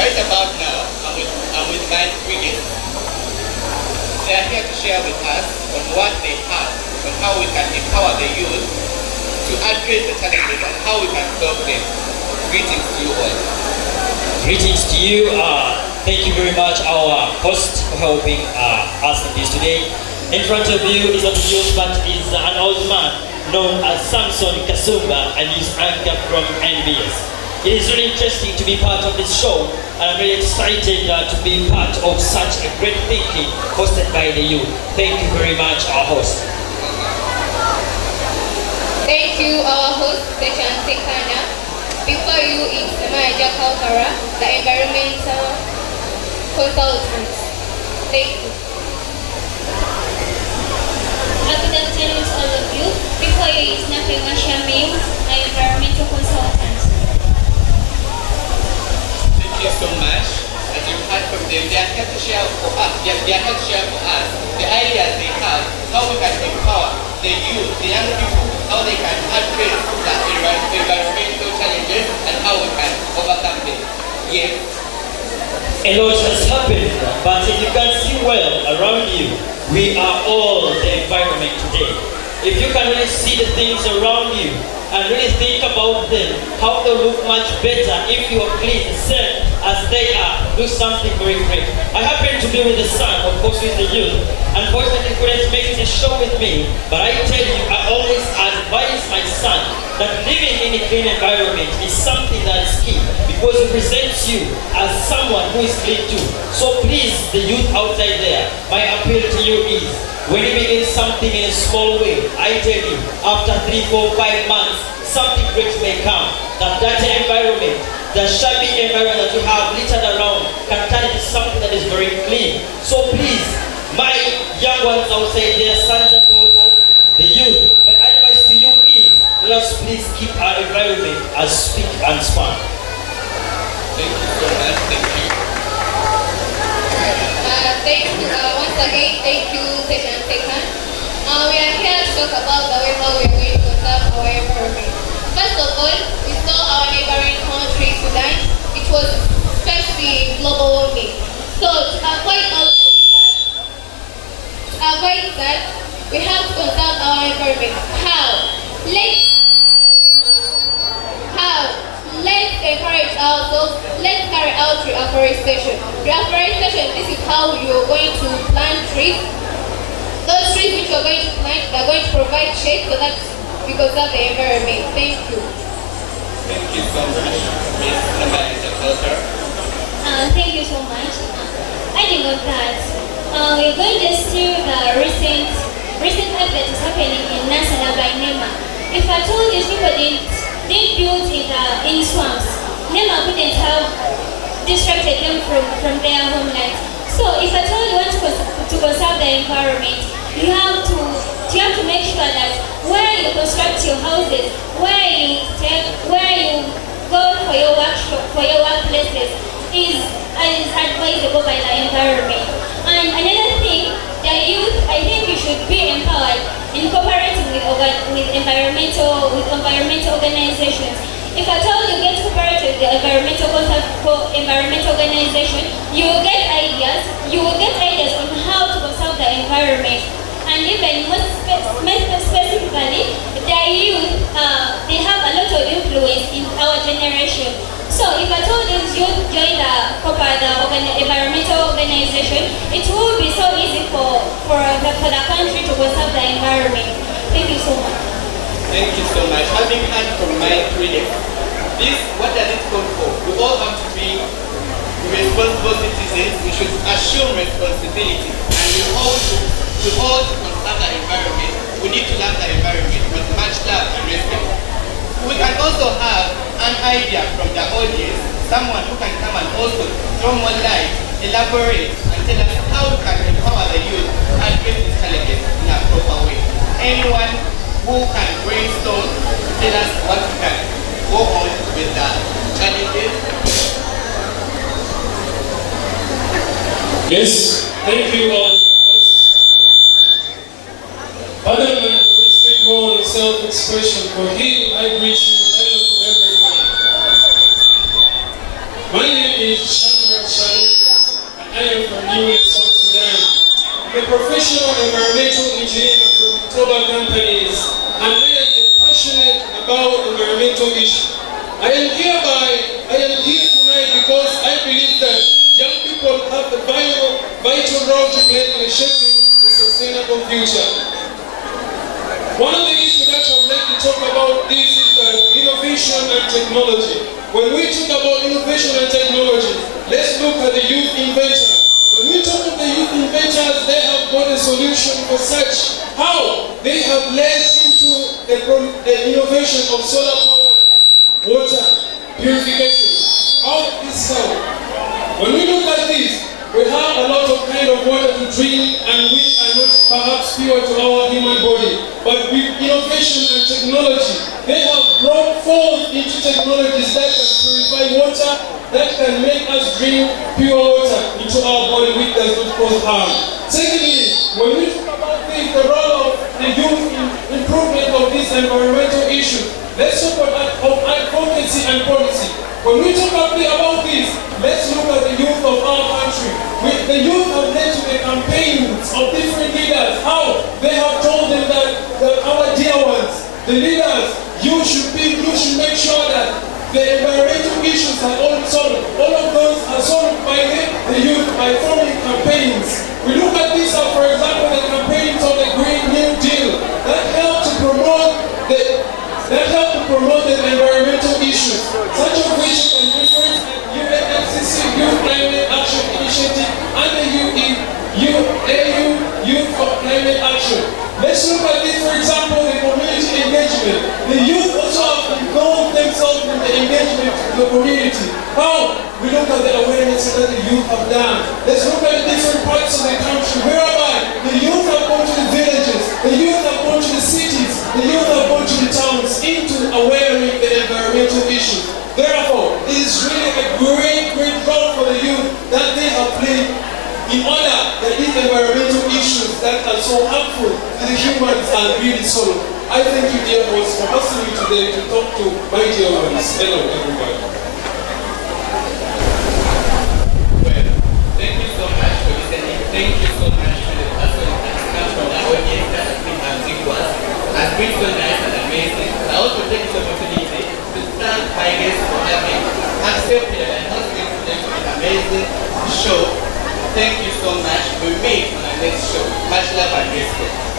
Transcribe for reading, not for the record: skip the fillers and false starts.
Right about now, I'm with my three guests. They are here to share with us on what they have, on how we can empower the youth to address the challenges and how we can solve them. Greetings to you all. Greetings to you. Thank you very much, our host, for helping us in this today. In front of you is not a youth, but is an old man known as Samson Kasumba, and he's anchor from NBS. It is really interesting to be part of this show, and I'm really excited to be part of such a great thinking hosted by the youth. Thank you very much, our host. Thank you, our host, Sechan Sekana. Before you is Maja Kalkara, the environmental consultant. Thank you. Good afternoon to all of you. Before you is Nafi Mashamim, an environmental consultant. Thank you so much. As you heard from them, they are here to share for us. They are here to share for us the ideas they have, how we can empower the youth, the young people, how they can address the environmental challenges and how we can overcome them. Yes. A lot has happened, but if you can see well around you, we are all the environment today. If you can really see the things around you and really think about them, how they look much better if you are pleased the same as they are, do something very great. I happen to be with the son, of course with the youth. Unfortunately, couldn't make this show with me, but I tell you, I always advise my son that living in a clean environment is something that is key, because it presents you as someone who is clean too. So please, the youth outside there, my appeal to you is, when you begin something in a small way, I tell you, after 3, 4, 5 months, something great may come. That environment, the shabby environment that you have littered around, can turn into something that is very clean. So please, my young ones outside there, sons and daughters, the youth, my advice to you is, let us please keep our environment as spick and span. Thank you so much. Thank you. Thank you once again. Thank you, Sechan Sekan. We are here to talk about the way how we are going to conserve our environment. First of all, we saw our neighboring country, Sudan. It was facing global warming. So to avoid all of that, we have to conserve our environment. How? Let's encourage ourselves. Let's carry out reforestation. Reforestation, this is how you're going to plant trees. Those trees which you're going to plant, they're going to provide shade so that we conserve the environment. Thank you. Thank you so much, Ms. Nabaja. Thank you so much. Adding on that, we're going just to the recent event that is happening in Nasala by NEMA. If I told these people they built in swamps, NEMA couldn't have distracted them from their homelands. So if I told you want to conserve the environment, you have to make sure that where you construct your houses, where you go for your workshop, for your workplaces, is advisable by the environment. And another thing, the youth, I think you should be empowered in cooperating with environmental organizations. If at all you get cooperative with the environmental organization, you will get ideas on how to conserve the environment. And even more specifically, the youth, they have a lot of influence in our generation. So if at all these youth join the environmental organization, it will be so easy for the country to conserve the environment. Thank you so much. Thank you so much. Having heard from my reading, what does it call for? We all have to be responsible citizens. We should assume responsibility, and we all to conserve the environment. We need to love the environment with much love and respect. We can also have an idea from the audience, someone who can come and also throw more light, elaborate, and tell us how we can empower the youth and address these challenges in a proper way. Anyone who can brainstorm, tell us what we can go on with the challenges. Yes, thank you all. Pardon my linguistic mode of self-expression, for here I greet you, hello to everyone. My name is a professional environmental engineer from global companies, and I am passionate about environmental issues. I am here tonight because I believe that young people have a vital role to play in shaping a sustainable future. One of the issues that I would like to talk about this is innovation and technology. When we talk about innovation and technology, let's look at the youth inventors. When we talk of the youth inventors, they have got a solution for such. How? They have led into the innovation of solar powered water purification. How is how? When we look at this, we have a lot of kind of water to drink and which are not perhaps pure to our human body. But with innovation and technology, they have brought forth into technologies that can purify water, that can make us drink pure water into our body which does not cause harm. Secondly, when we talk about this, the role of the youth in improvement of these environmental issues, let's talk about advocacy and policy. When we talk about this, let's look at the youth of our country. The youth have led to the campaigns of different leaders. How? They have told them that our dear ones, the leaders, you should make sure that the environmental issues are all solved. All of those are solved by the youth by forming campaigns. We look at this, for example, the campaigns of the Green New Deal that help to promote the environmental issues, such of which you can reference the UNFCCC Youth Climate Action Initiative and the AU Youth for Climate Action. Let's look at this, for example, the community engagement. The youth also have involved themselves in the engagement of the community. How? We look at the awareness that the youth have done. Let's look at the different parts of the country whereby the youth have gone to the villages, the youth have gone to the cities, the youth have gone to the towns into awareing the environmental issues. Therefore, it is really a great role for the youth that they have played in order that these environmental issues that are so harmful to the humans are really solved. I thank you, dear host, for asking me today to talk to my dear ones. Hello, everybody. Well, thank you so much for listening. Thank you so much for the person that comes from the audience that has been ambiguous and been so nice and amazing. I also take this opportunity to thank my guests for having accepted and hosting this amazing show. Thank you so much. We meet on our next show. Much love and respect.